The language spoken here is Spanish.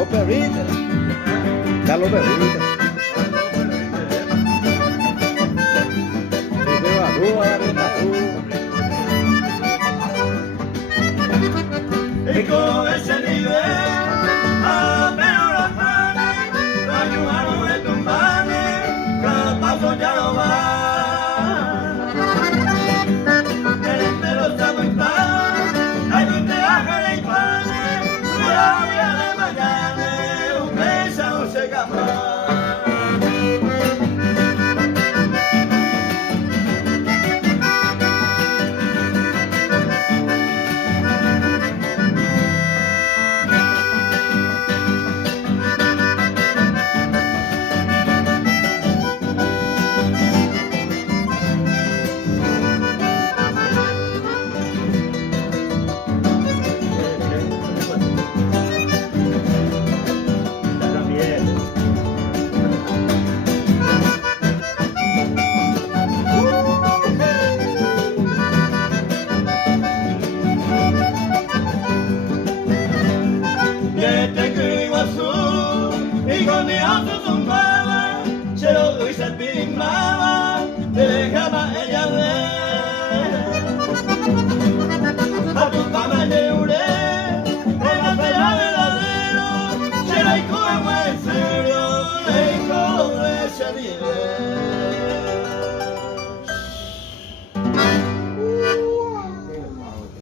Carlos Perrite. Carlos Perrite. Y con ese nivel, apenas las manos, lo ayudaron a tumbarle, cada paso ya no va. El entero está muy claro, hay un teaje de hispane, la vida de mañana, un beso no se gama. Y con mi auto tumbada, se lo doy al pin más.